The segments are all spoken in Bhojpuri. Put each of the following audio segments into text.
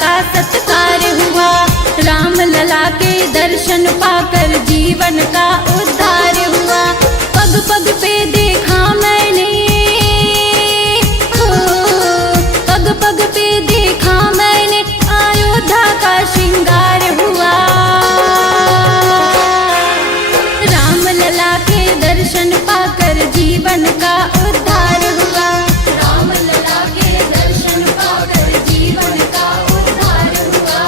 का सत्कार हुआ। राम लला के दर्शन पाकर जीवन का उद्धार हुआ। पग पग पे देखा मैंने, पग पग पे देखा मैंने अयोध्या का श्रृंगार हुआ। राम लला के दर्शन पाकर जीवन का उद्धार हुआ। राम लला के दर्शन पाकर जीवन का उद्धार हुआ।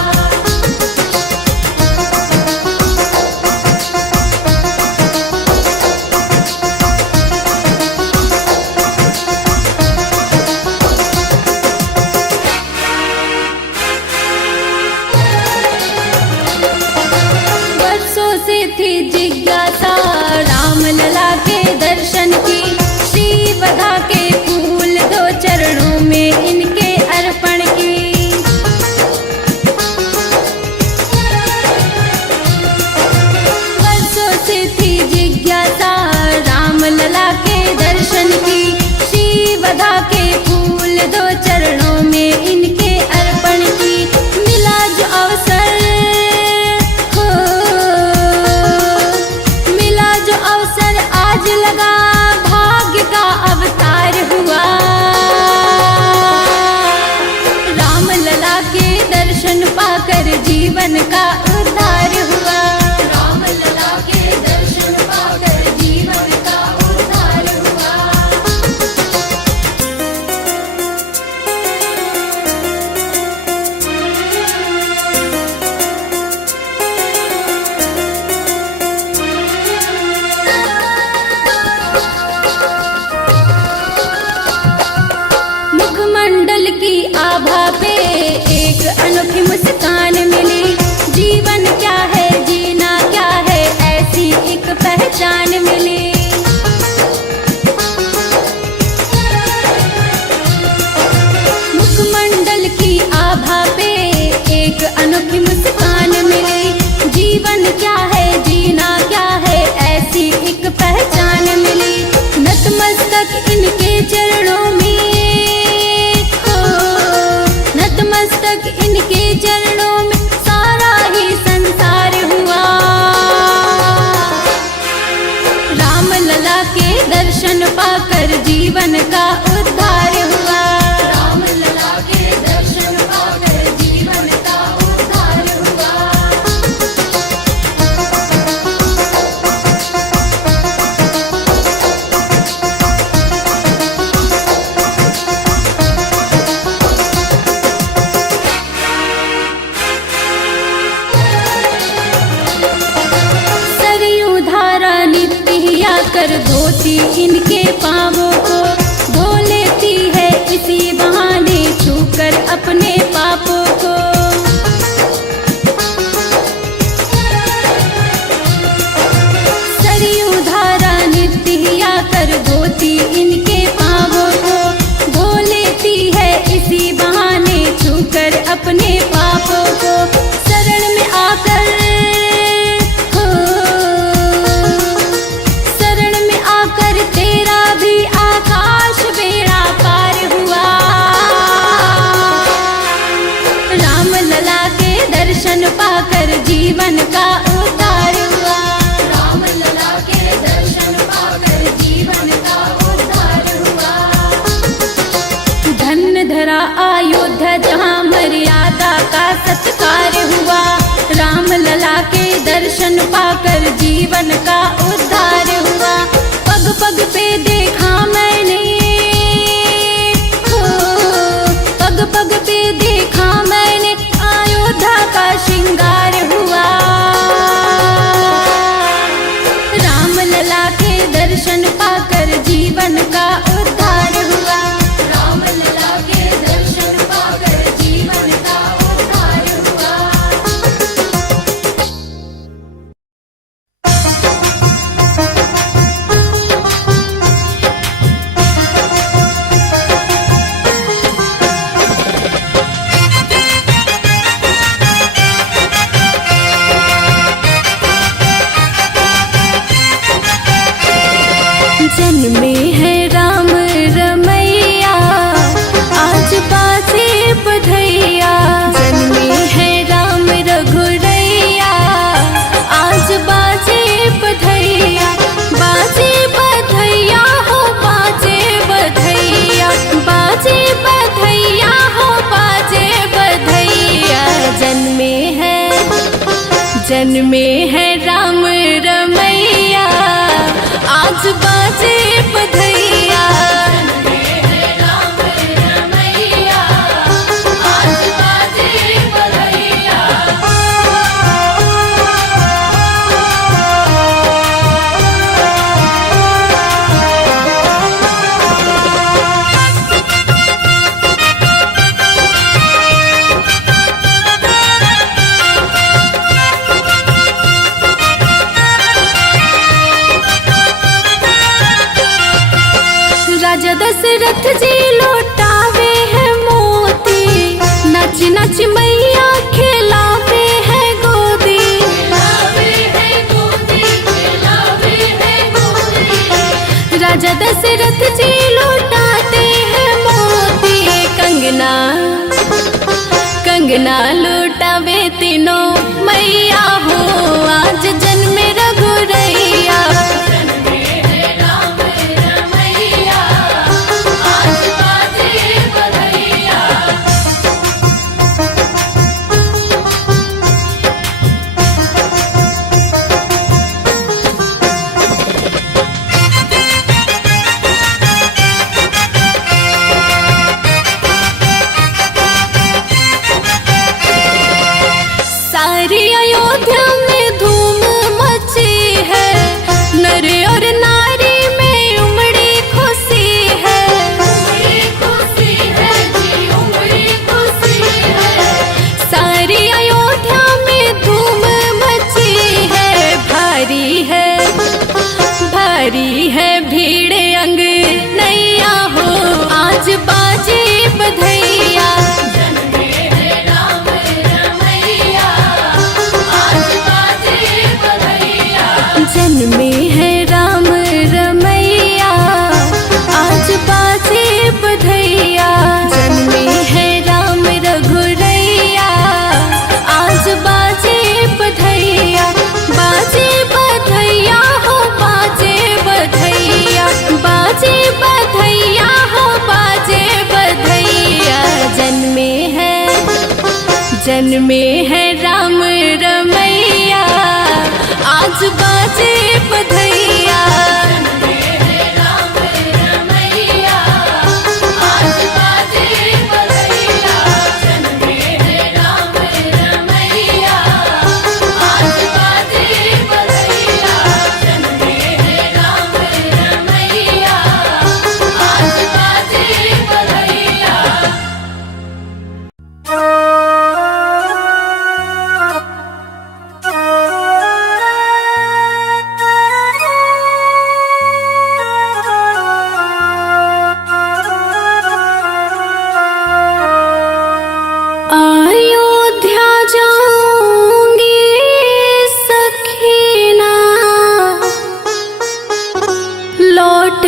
वर्षों से थी जिज्ञासा राम लला के दर्शन की। श्री वधा के फूल दो चरणों में इनके अर्पण की। वर्षों से थी जिज्ञासा राम लला के दर्शन की। श्री वधा के फूल दो चरणों में इनके अर्पण की। मिला जो अवसर हो, मिला जो अवसर आज लगा भाग्य का अवतार हुआ। राम लला के दर्शन पाकर जीवन का उद्धार हुआ। राम लला के दर्शन पाकर जीवन का उद्धार हुआ। मुखमंडल की आभा पे एक अनोखी मुस्कान मिली। जीवन क्या है, जीना क्या है, ऐसी एक पहचान मिली। मुखमंडल की आभा पे एक अनोखी मुस्कान मिली। जीवन क्या है, जीना क्या है, ऐसी एक पहचान मिली। नतमस्तक इनके चरणों में हो, नतमस्तक इनके चरणों में सारा ही संसार हुआ। राम लला के दर्शन पाकर जीवन का उद्धार हुआ। राम लला के दर्शन पाकर जीवन का उद्धार हुआ। सरयू धारा नित्य ही आकर धोती इनके पाँवों को। धो लेती है इसी बहाने छूकर अपने पापों को। सरयू धारा नित्य ही आकर धोती इनके पाँवों को। धो लेती है इसी बहाने छूकर अपने पापों को। शरण में आकर हो, शरण में आकर तेरा भी आकाश बेड़ा पार हुआ। राम लला के दर्शन पाकर जीवन का उद्धार हुआ। राम लला के दर्शन पाकर जीवन का उद्धार हुआ। धन्य धरा अयोध्या जहाँ मर्यादा का सत्कार हुआ। राम लला के दर्शन पाकर जीवन का उद्धार हुआ। पग पग पे देखा मैंने हो, पग पग पे देखा मैंने अयोध्या का श्रृंगार हुआ। राम लला के दर्शन पाकर जीवन का उद्धार हुआ। राम लला के दर्शन पाकर जीवन का उद्धार हुआ। जन्मे है राम रमैया, आज बाजे बधैया। जन्मे है राम रमैया, आज बाजे बधैया। राजा दशरथ जी लौटावे हैं मोती, नच नच मैया खिलावे हैं गोदी। खिलावे हैं गोदी, खिलावे हैं गोदी। राजा दशरथ जी लौटाते हैं मोती, कंगना कंगना लौटावे तीनों मैया हो, आज जन्मे रघुरैया। सारी अयोध्या में धूम मची है, नर और नारी में उमड़ी खुशी है। उमड़ी खुशी है जी, उमड़ी खुशी है। सारी अयोध्या में धूम मची है, भारी है भीड़ अंग नैया हो, आज बाजे बधैया। जन्मे है राम रमैया, आज बाजे बधैया। जन्मे है राम रघुरैया, आज बाजे बधैया। बाजे बधैया हो, बाजे बधैया। बाजे बधैया हो, बाजे बधैया। जन्मे है राम रमैया, आज बाजे बधैया। जन्मे है राम रमैया, आज बाजे बधैया। जन्मे है राम रमैया, आज बाजे बधैया। जन्मे है राम रमैया, आज बाजे बधैया। अयोध्या जाऊंगी सखीना, लौट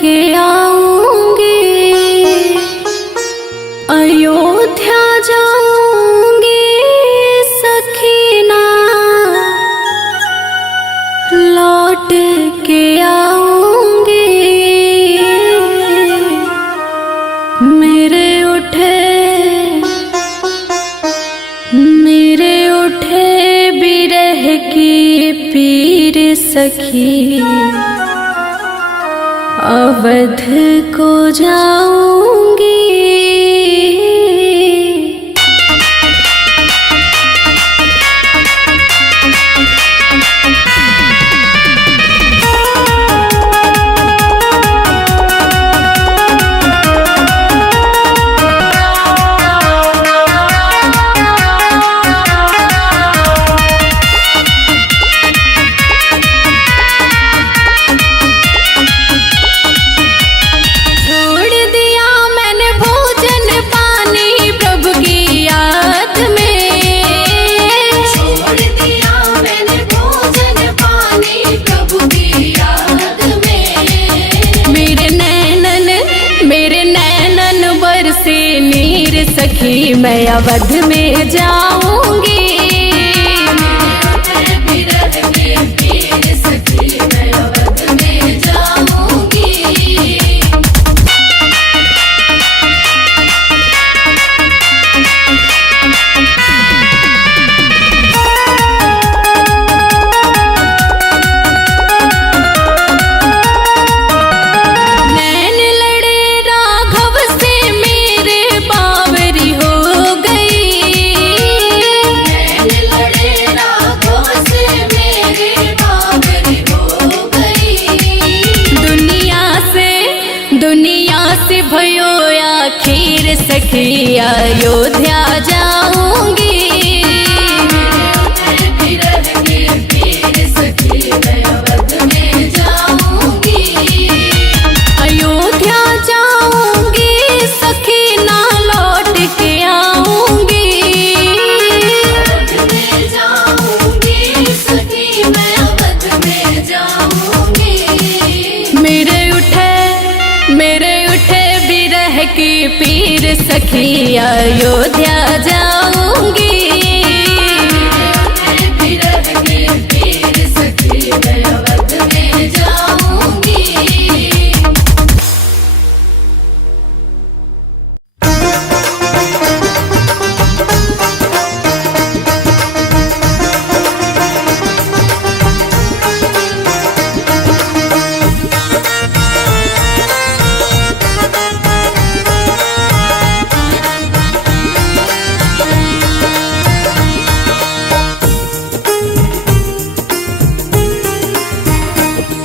के आऊंगी। अयोध्या जाऊंगी सखीना, लौट के आऊंगी। मेरे उठे बिरह की पीर सखी, अवध को जाऊंगी। सखी मैं अवध में जाऊंगी। सखी अयोध्या जाऊंगी। अयोध्या जाऊंगी सखी ना लौट के आऊंगी। मेरे उठे बिरह की पीर सखी अयोध्या जाऊंगी।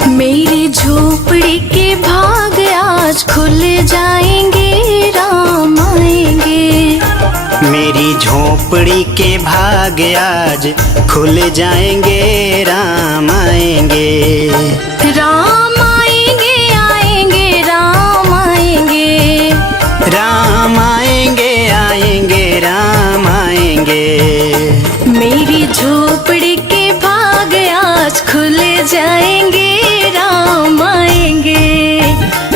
मेरी झोपड़ी के भाग आज खुल जाएंगे, राम आएंगे। मेरी झोपड़ी के भाग आज खुल जाएंगे, राम आएंगे। राम आएंगे आएंगे राम आएंगे। राम आएंगे आएंगे राम आएंगे। मेरी झोपड़ी के भाग आज खुल जाएंगे, राम आएंगे।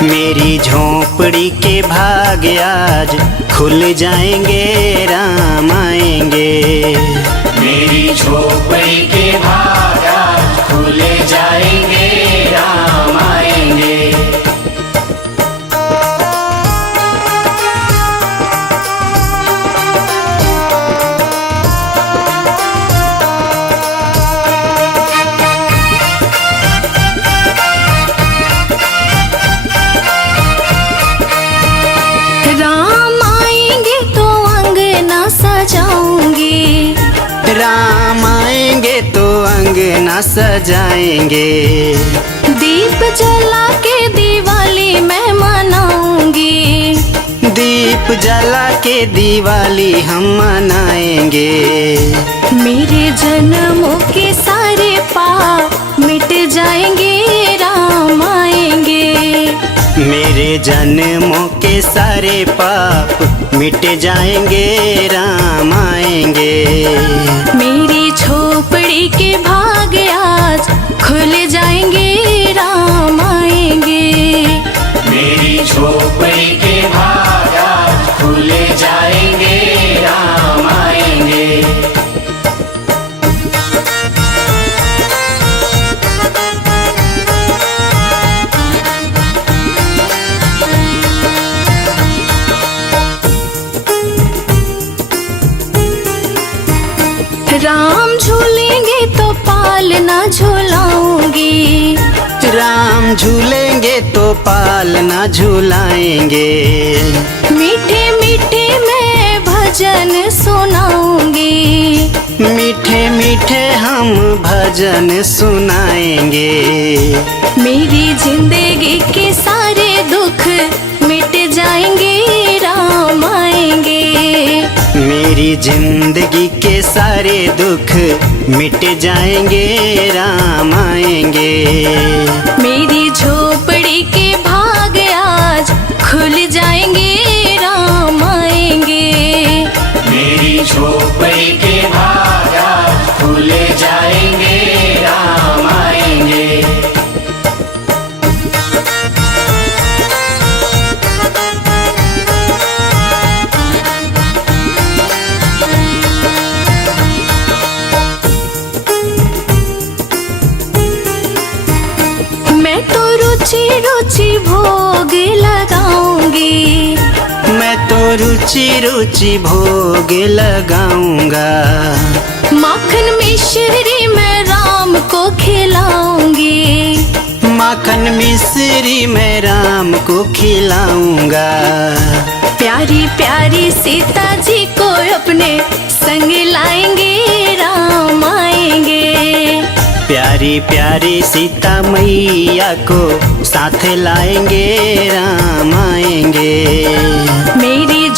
मेरी झोपड़ी के भाग आज खुल जाएंगे, राम आएंगे। मेरी झोपड़ी के भाग आज खुल जाएंगे, राम आएंगे। राम आएंगे तो अंगना सजाएंगे। दीप जला के दिवाली मैं मनाऊंगी। दीप जला के दिवाली हम मनाएंगे। मेरे जन्मों के सारे पाप मिट जाएंगे, राम आएंगे। मेरे जन्मों के सारे पाप मिट जाएंगे, राम आएंगे। मेरी झोपड़ी के भाग आज खुल जाएंगे, राम आएंगे। मेरी झोपड़ी के भाग आज खुल जाएंगे, राम आएंगे। राम झूलेंगे तो पालना झूलाऊंगी। राम झूलेंगे तो पालना झूलाएंगे। मीठे मीठे मैं भजन सुनाऊंगी। मीठे मीठे हम भजन सुनाएंगे। मेरी जिंदगी के सारे दुख मिट जाएंगे, राम आएंगे। मेरी जिंदगी के सारे दुख मिट जाएंगे, राम आएंगे। मेरी झोपड़ी के भाग आज खुल जाएंगे, राम आएंगे। मेरी झोपड़ी के भाग आज खुल जाएंगे, राम आएंगे। रुचि रुचि भोग लगाऊंगी। मैं तो रुचि रुचि भोग लगाऊंगा। माखन मिश्री मैं राम को खिलाऊंगी। माखन मिश्री मैं राम को खिलाऊंगा। प्यारी प्यारी सीता जी को अपने संग लाएंगे, राम आएंगे। प्यारी प्यारी सीता मैया को साथ लाएंगे, राम आएंगे। मेरी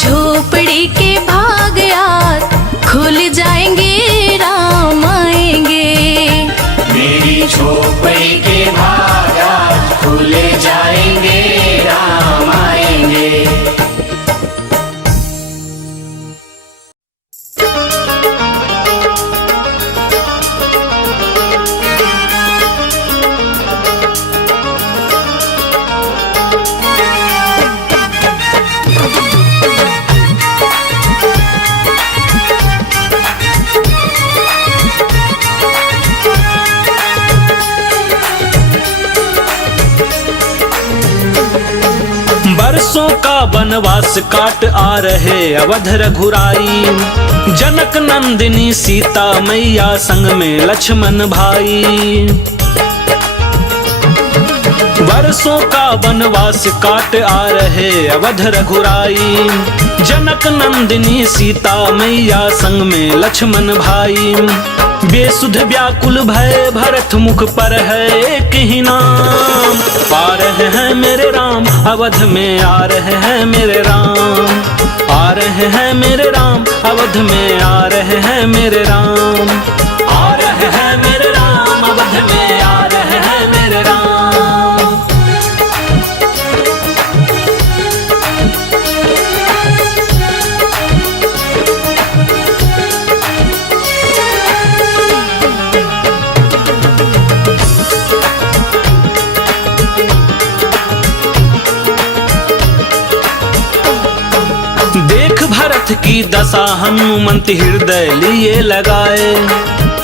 बनवास काट आ रहे अवध रघुराई। जनक नंदिनी सीता मैया संग में लक्ष्मण भाई। वर्षों का वनवास काट आ रहे अवध रघुराई। जनक नंदिनी सीता मैया संग में लक्ष्मण भाई। बेसुध व्याकुल भय भरत मुख पर है एक ही नाम। आ रहे हैं मेरे राम अवध में, आ रहे हैं मेरे राम। आ रहे हैं मेरे राम अवध में, आ रहे हैं मेरे राम। आ रहे हैं मेरे राम अवध में, आ रहे हैं मेरे राम। देख भरत की दशा हनुमंत हृदय लिए लगाए।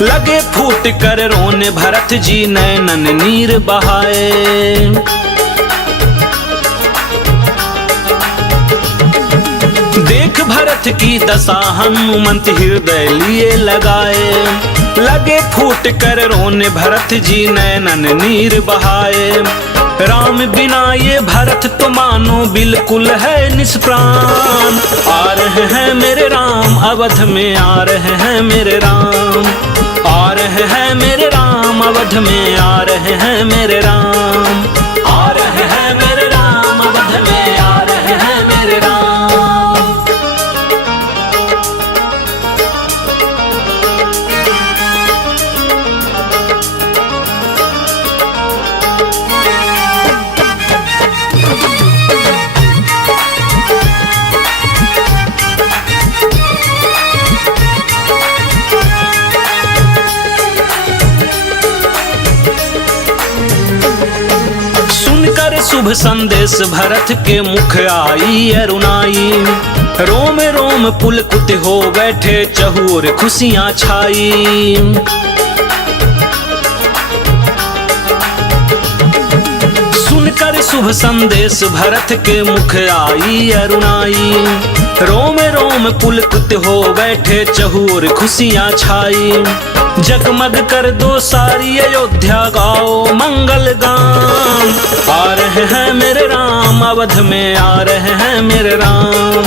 लगे फूट कर रोने भरत जी नैनन नीर बहाए। देख भरत की दशा हनुमंत हृदय लिए लगाए। लगे फूट कर रोने भरत जी नैनन नीर बहाए। राम बिना ये भरत तो मानो बिल्कुल है निष्प्राण। आ रहे हैं मेरे राम अवध में, आ रहे हैं मेरे राम। आ रहे हैं मेरे राम अवध में, आ रहे हैं मेरे राम। आ रहे हैं मेरे राम अवध में, आ रहे हैं मेरे राम। शुभ संदेश भरत के मुख आई अरुणाई। रोम रोम पुलकुत हो बैठे चहुर खुशियां छाई। सुनकर शुभ संदेश भरत के मुख आई अरुणाई। रोम रोम पुलकुत हो बैठे चहुर खुशियां छाई। जगमग कर दो सारी अयोध्या गाओ मंगल गान। आ रहे हैं मेरे राम अवध में, आ रहे हैं मेरे राम।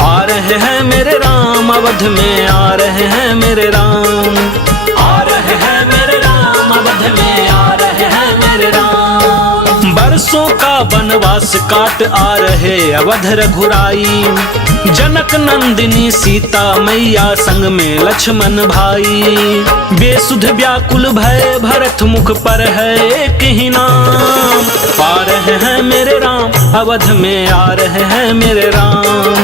आ रहे हैं मेरे राम अवध में, आ रहे हैं मेरे राम। आ रहे हैं मेरे राम अवध में, आ रहे हैं मेरे राम। बरसों का वनवास काट आ रहे अवध रघुराई। जनक नंदिनी सीता मैया संग में लक्ष्मण भाई। बेसुध व्याकुल भय भरत मुख पर है एक ही नाम। आ रहे हैं मेरे राम अवध में, आ रहे हैं मेरे राम।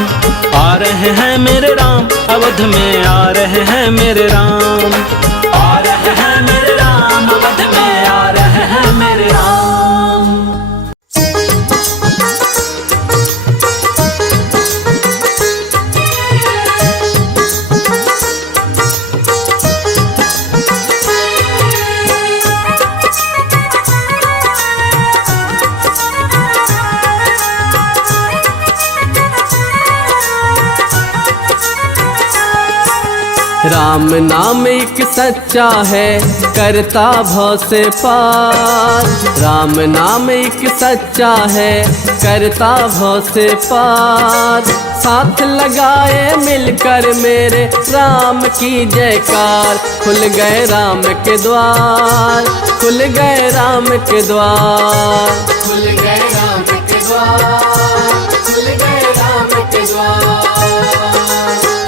आ रहे हैं मेरे राम अवध में, आ रहे हैं मेरे राम। आ रहे हैं मेरे राम अवध में, आ रहे हैं मेरे राम। राम नाम एक सच्चा है करता भव से पार। राम नाम एक सच्चा है करता भव से पार। साथ लगाए मिलकर मेरे राम की जयकार। खुल गए राम के द्वार, खुल गए राम के द्वार। खुल गए राम के द्वार, खुल गए राम के द्वार।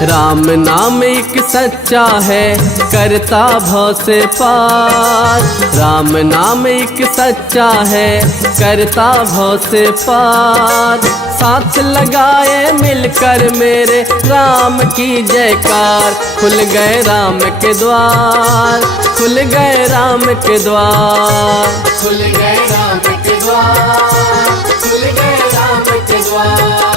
राम नाम एक सच्चा है करता भव से पार। राम नाम एक सच्चा है करता भव से पार। साथ लगाए मिलकर मेरे राम की जयकार। खुल गए राम के द्वार, खुल गए राम के द्वार। खुल गए राम के द्वार, खुल गए राम के द्वार।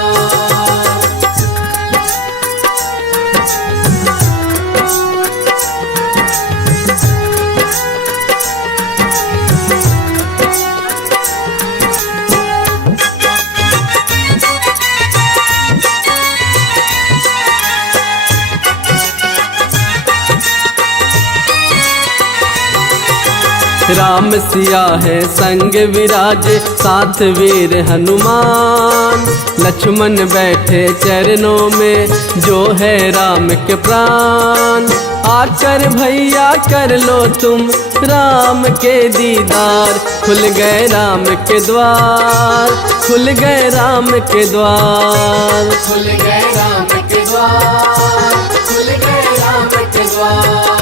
राम सिया है संग विराजे साथ वीर हनुमान। लक्ष्मण बैठे चरणों में जो है राम के प्राण। आकर भैया कर लो तुम राम के दीदार। खुल गए राम के द्वार, खुल गए राम के द्वार, खुल गए राम के द्वार, खुल गए राम के द्वार।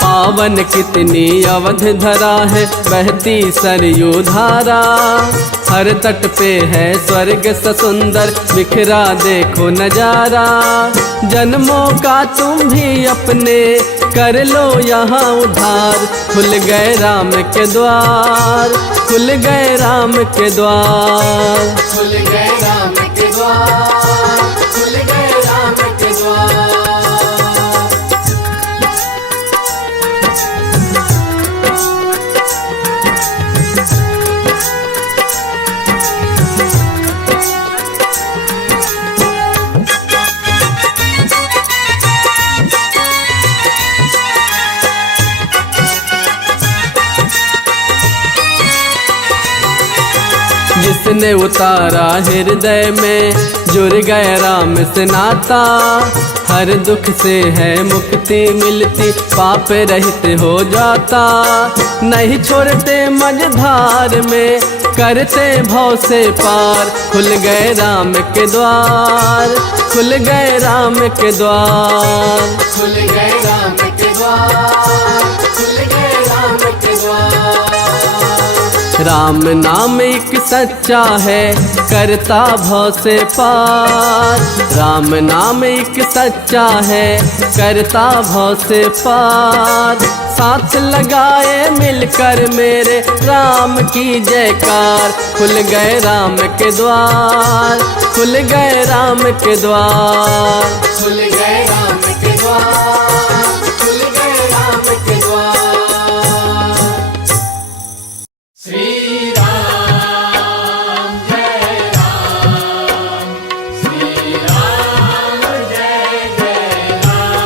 पावन कितनी अवध धरा है बहती सरयू धारा। हर तट पे है स्वर्ग सा सुंदर बिखरा देखो नजारा। जन्मों का तुम भी अपने कर लो यहाँ उधार। खुल गए राम के द्वार, खुल गए राम के द्वार, खुल गए राम के द्वार, खुल गए राम के द्वार। जिसने उतारा हृदय में जुड़ गए राम से नाता। हर दुख से है मुक्ति मिलती पाप रहित हो जाता। नहीं छोड़ते मझधार में करते भव से पार। खुल गए राम के द्वार, खुल गए राम के द्वार, खुल गए राम के द्वार, खुल गए राम के द्वार। राम नाम एक सच्चा है करता भव से पार। राम नाम एक सच्चा है करता भव से पार। साथ लगाए मिलकर मेरे राम की जयकार। खुल गए राम के द्वार, खुल गए राम के द्वार, खुल गए राम के द्वार, खुल गए राम के द्वार। श्री राम जय राम, श्री राम जय जय राम।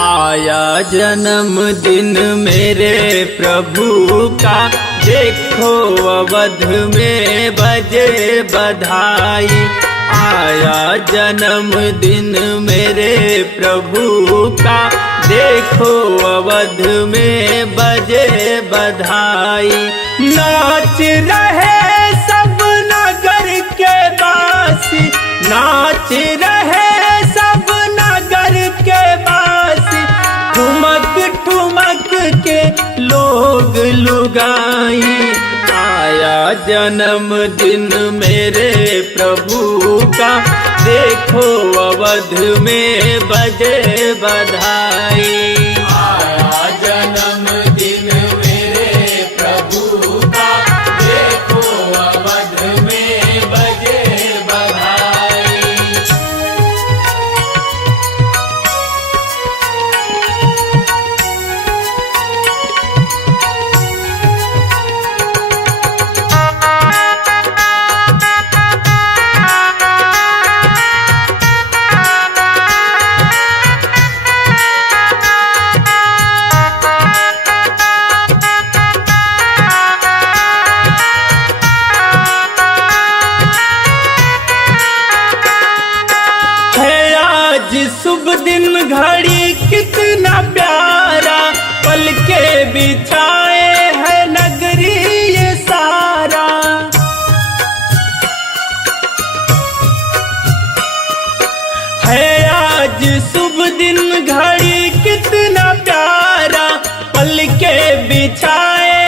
आया जन्मदिन मेरे प्रभु का, देखो अवध में बजे बधाई। आया जन्मदिन मेरे प्रभु का, देखो अवध में बजे बधाई। नाच रहे सब नगर के वासी, नाच रहे सब नगर के वासी। ठुमक ठुमक के लोग लुगाई। आया जन्मदिन मेरे प्रभु का, देखो अवध में बजे बधाई। आया जन्मदिन मेरे प्रभु का, देखो अवध में बजे बधाई। शुभ दिन घड़ी कितना प्यारा, पल के बिछाए है नगरी ये सारा। है आज शुभ दिन घड़ी कितना प्यारा, पल के बिछाए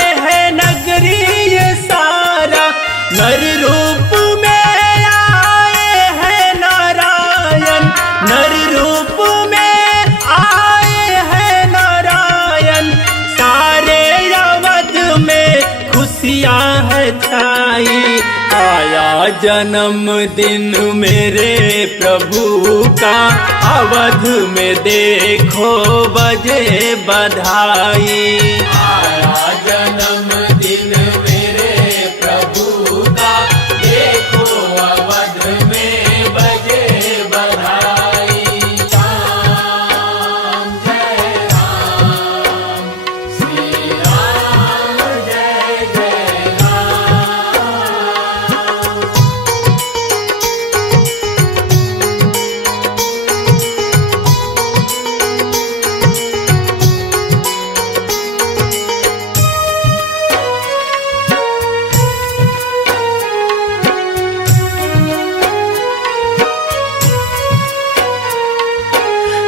जन्मदिन मेरे प्रभु का, अवध में देखो बजे बधाई। आया जन्मदिन मेरे प्रभु का, देखो अवध में बजे बधाई। राम जय राम, श्री राम जय जय राम।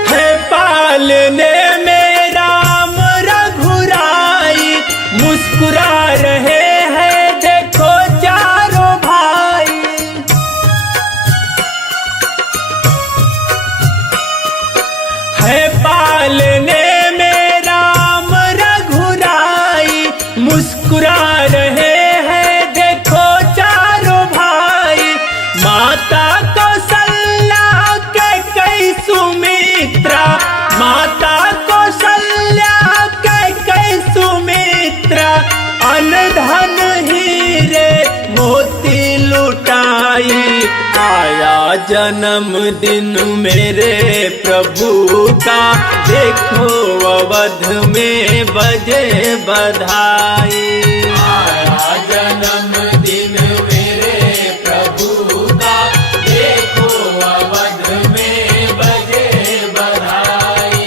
है पालने में राम रघुराई, मुस्कुरा रहे हैं देखो चारों भाई। है पालने में राम रघुराई, मुस्कुरा रहे हैं देखो चारों भाई। माता कौशल्या के कई सुमित्रा, माता कौशल्या के कई सुमित्रा, अनधन हीरे मोती लुटाई। आया जन्मदिन मेरे प्रभु का, देखो अवध में बजे बधाई। आया जन्मदिन मेरे प्रभु का, देखो अवध में बजे बधाई।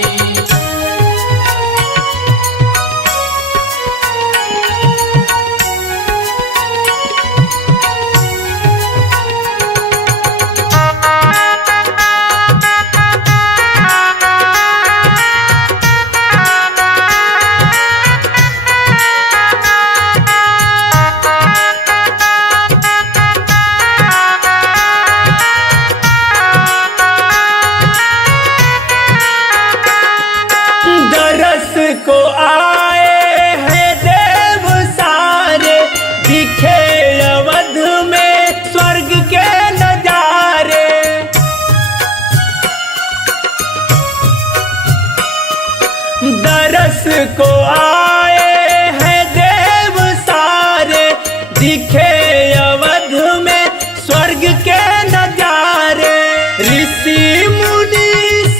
दरस को आए हैं देव सारे, दिखे अवध में स्वर्ग के नजारे। दरस को आए हैं देव सारे, दिखे अवध में स्वर्ग के नजारे। ऋषि मुनि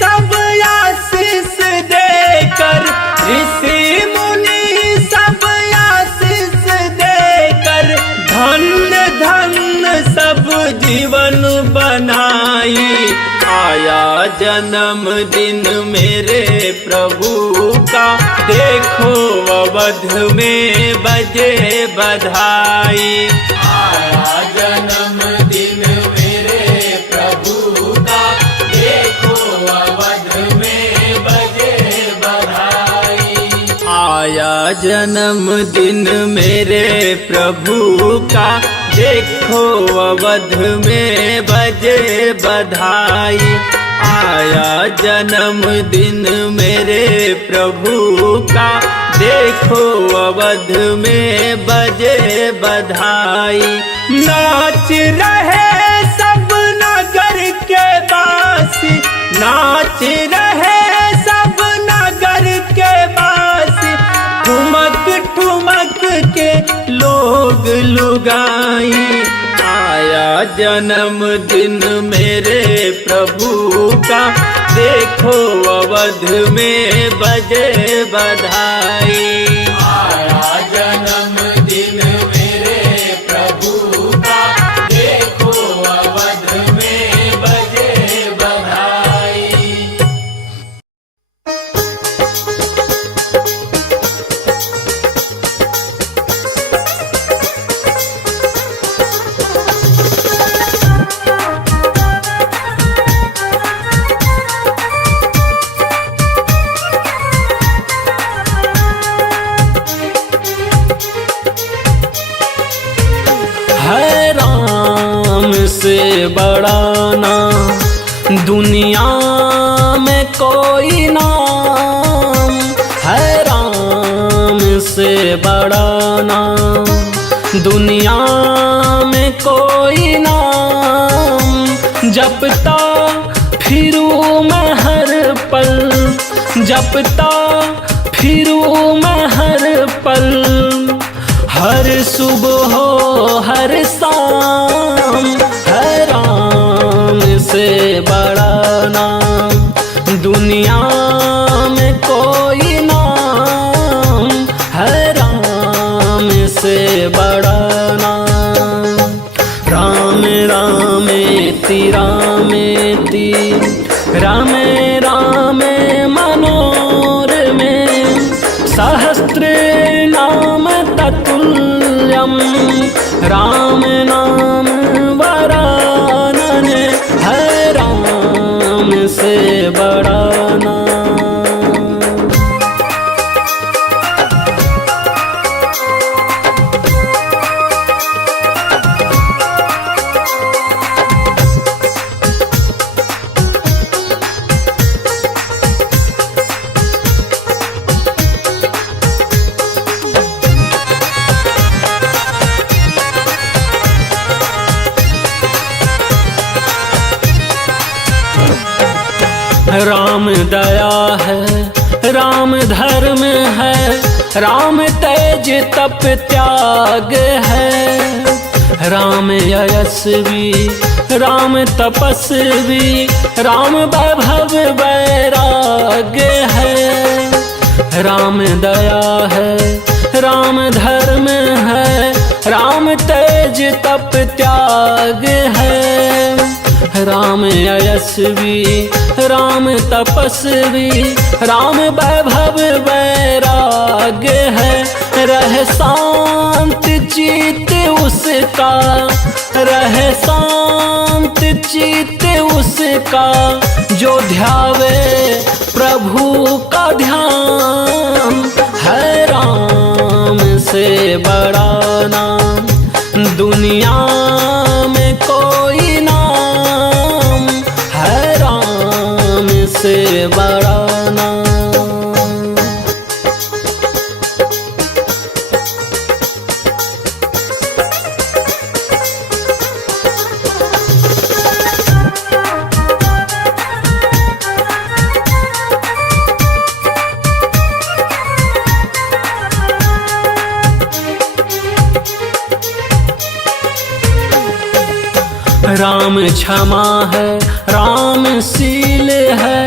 सब आशीष देकर, ऋषि मुनि सब आशीष देकर, धन्य धन्य सब जीवन बनाई। आया जन्मदिन मेरे प्रभु का, देखो अवध में बजे बधाई। आया जन्मदिन मेरे प्रभु का, देखो अवध में बजे बधाई। आया जन्मदिन मेरे प्रभु का, देखो अवध में बजे बधाई। आया जन्मदिन मेरे प्रभु का, देखो अवध में बजे बधाई। नाच रहे सब नगर के वासी, नाच रहे सब नगर के वासी, ठुमक ठुमक के लोग लुगाई। आया जन्मदिन मेरे प्रभु का, देखो अवध में बजे बधाई। आया जन्मदिन मेरे प्रभु का, देखो अवध में बजे बधाई। है राम से बड़ा नाम दुनिया में कोई नाम, है राम से बड़ा नाम दुनिया में कोई नाम जपता फिरूं मैं हर पल, जपता फिरूं मैं हर पल, हर सुबह हो हर शाम है राम से बड़ा नाम। दुनिया में कोई नाम है राम से बड़ा नाम। राम रामेति रामेति रामे रामे मनोरमे सहस्रे नाम ततुल्यम, राम नाम वरानने है राम से बड़ा नाम। राम दया है, राम धर्म है, राम तेज तप त्याग है। राम यशस्वी, राम तपस्वी, राम वैभव वैराग्य है। राम दया है, राम धर्म है, राम तेज तप त्याग है। राम यशस्वी, राम तपस्वी, राम वैभव वैराग्य है। रह शांत चित्त उसका, रह शांत चित्त उसका, जो ध्यावे प्रभु का ध्यान है राम से बड़ा नाम। दुनिया में कोई नाम है राम से बड़ा नाम। राम क्षमा है, राम शील है,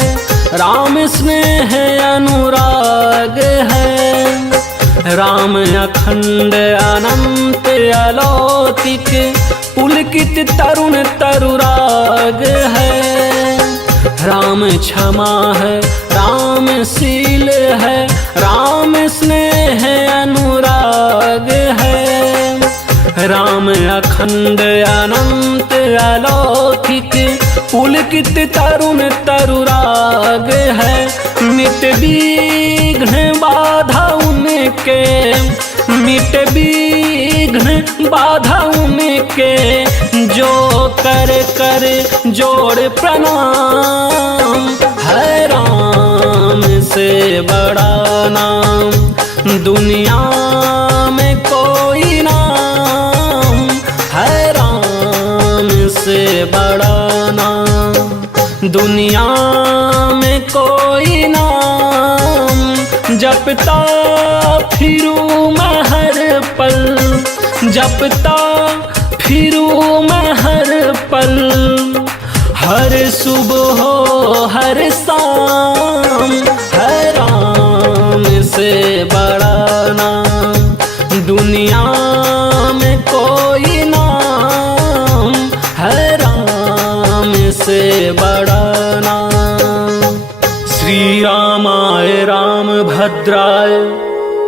राम स्नेह है, अनुराग है। राम अखंड अनंत अलौकिक, पुलकित तरुण तरुराग है। राम क्षमा है, राम शील है, राम स्नेह है, अनुराग है। राम अखंड अनंत अलौकिक, पुलकित तरुण तरुराग है। मिट विघ्न बाधा उनके, मिट विघ्न बाधा उनके, जो कर कर जोड़ प्रणाम है राम से बड़ा नाम। दुनिया में कोई नाम है राम से बड़ा नाम। दुनिया में कोई नाम जपता फिरूं मैं हर पल, जपता फिरूं मैं हर पल, हर सुबह हो हर शाम है राम से बड़ा नाम। दुनिया में कोई नाम है राम से बड़ा नाम। श्री रामाय राम भद्राय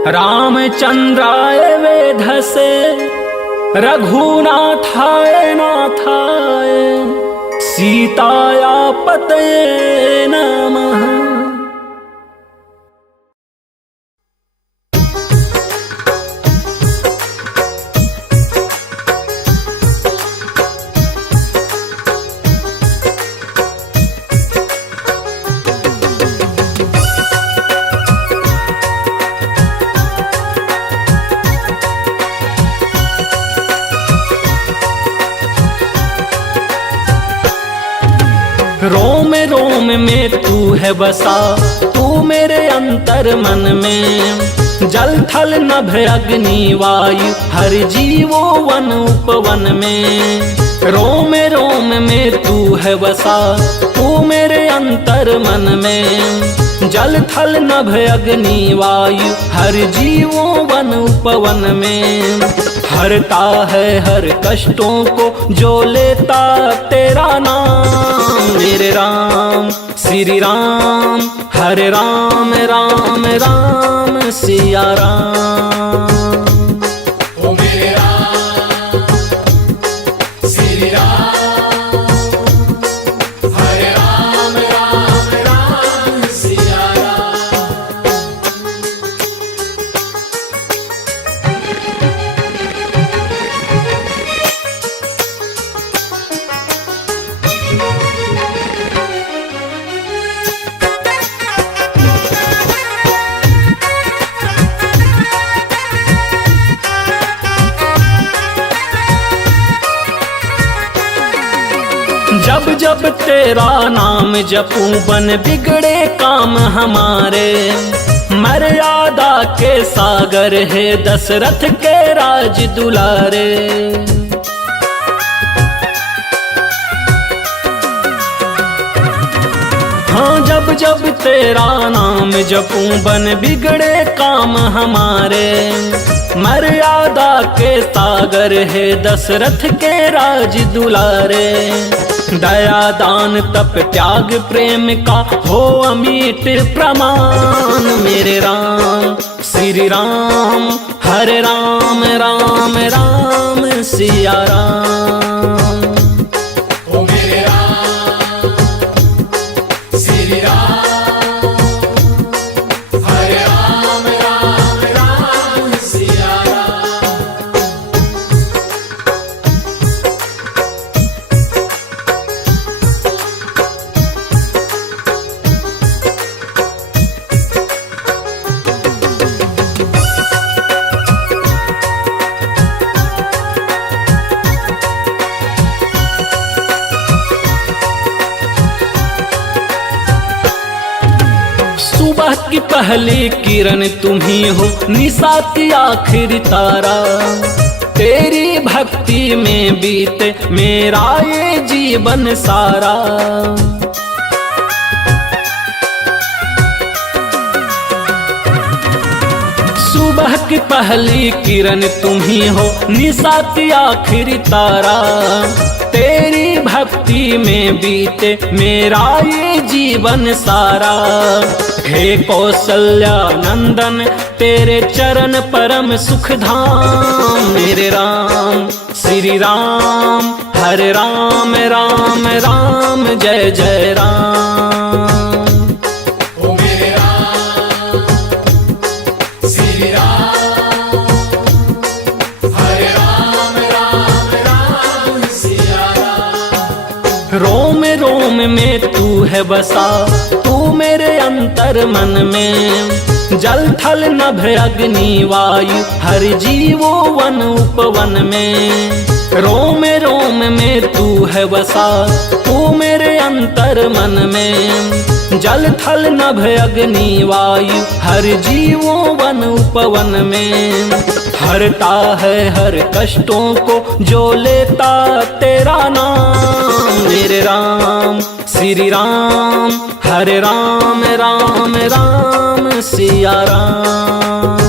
रामचंद्राय वेधसे, रघुनाथाय नाथाय सीताया पतये नमः। रोम रोम में तू है बसा, तू मेरे अंतर मन में। जल थल नभ अग्नि वायु हर जीवो वन उपवन में। रोम रोम में तू है बसा, तू मेरे अंतर मन में। जल थल नभ अग्नि वायु हर जीवो वन उपवन में। हरता है हर कष्टों को जो लेता तेरा नाम। मेरे राम श्री राम, हरे राम राम राम सिया राम। ओ मेरे राम श्री राम, हरे राम राम राम सिया राम। जब जब तेरा नाम जपूं बन बिगड़े काम हमारे। मर्यादा के सागर है दशरथ के राज दुलारे। हाँ जब जब तेरा नाम जपूं बन बिगड़े काम हमारे। मर्यादा के सागर है दशरथ के राज दुलारे। दया दान तप त्याग प्रेम का हो अमिट प्रमाण। मेरे राम श्री राम, हरे राम राम राम सिया राम। ओ मेरे राम श्री राम, हरे राम राम राम सिया राम। सुबह की पहली किरण तुम ही हो, निशा की आखिरी तारा। तेरी भक्ति में बीते मेरा ये जीवन सारा। सुबह की पहली किरण तुम ही हो, निशा की आखिरी तारा। तेरी भक्ति में बीते मेरा ये जीवन सारा। हे कौशल्या नंदन तेरे चरण परम सुख धाम। मेरे राम श्री राम, हरे राम राम राम जय जय राम। ओ मेरे राम श्री राम, हरे राम राम राम सिया राम। रोम रोम में तू है बसा, तू मेरे अंतर मन में। जल थल नभ अग्नि वायु हर जीवो वन उपवन में। रोम रोम में तू है बसा, तू मेरे अंतर मन में। जल थल नभ अग्नि वायु हर जीवो वन उपवन में। हरता है हर कष्टों को जो लेता तेरा नाम। मेरे राम श्री राम, हरे राम राम राम सिया राम।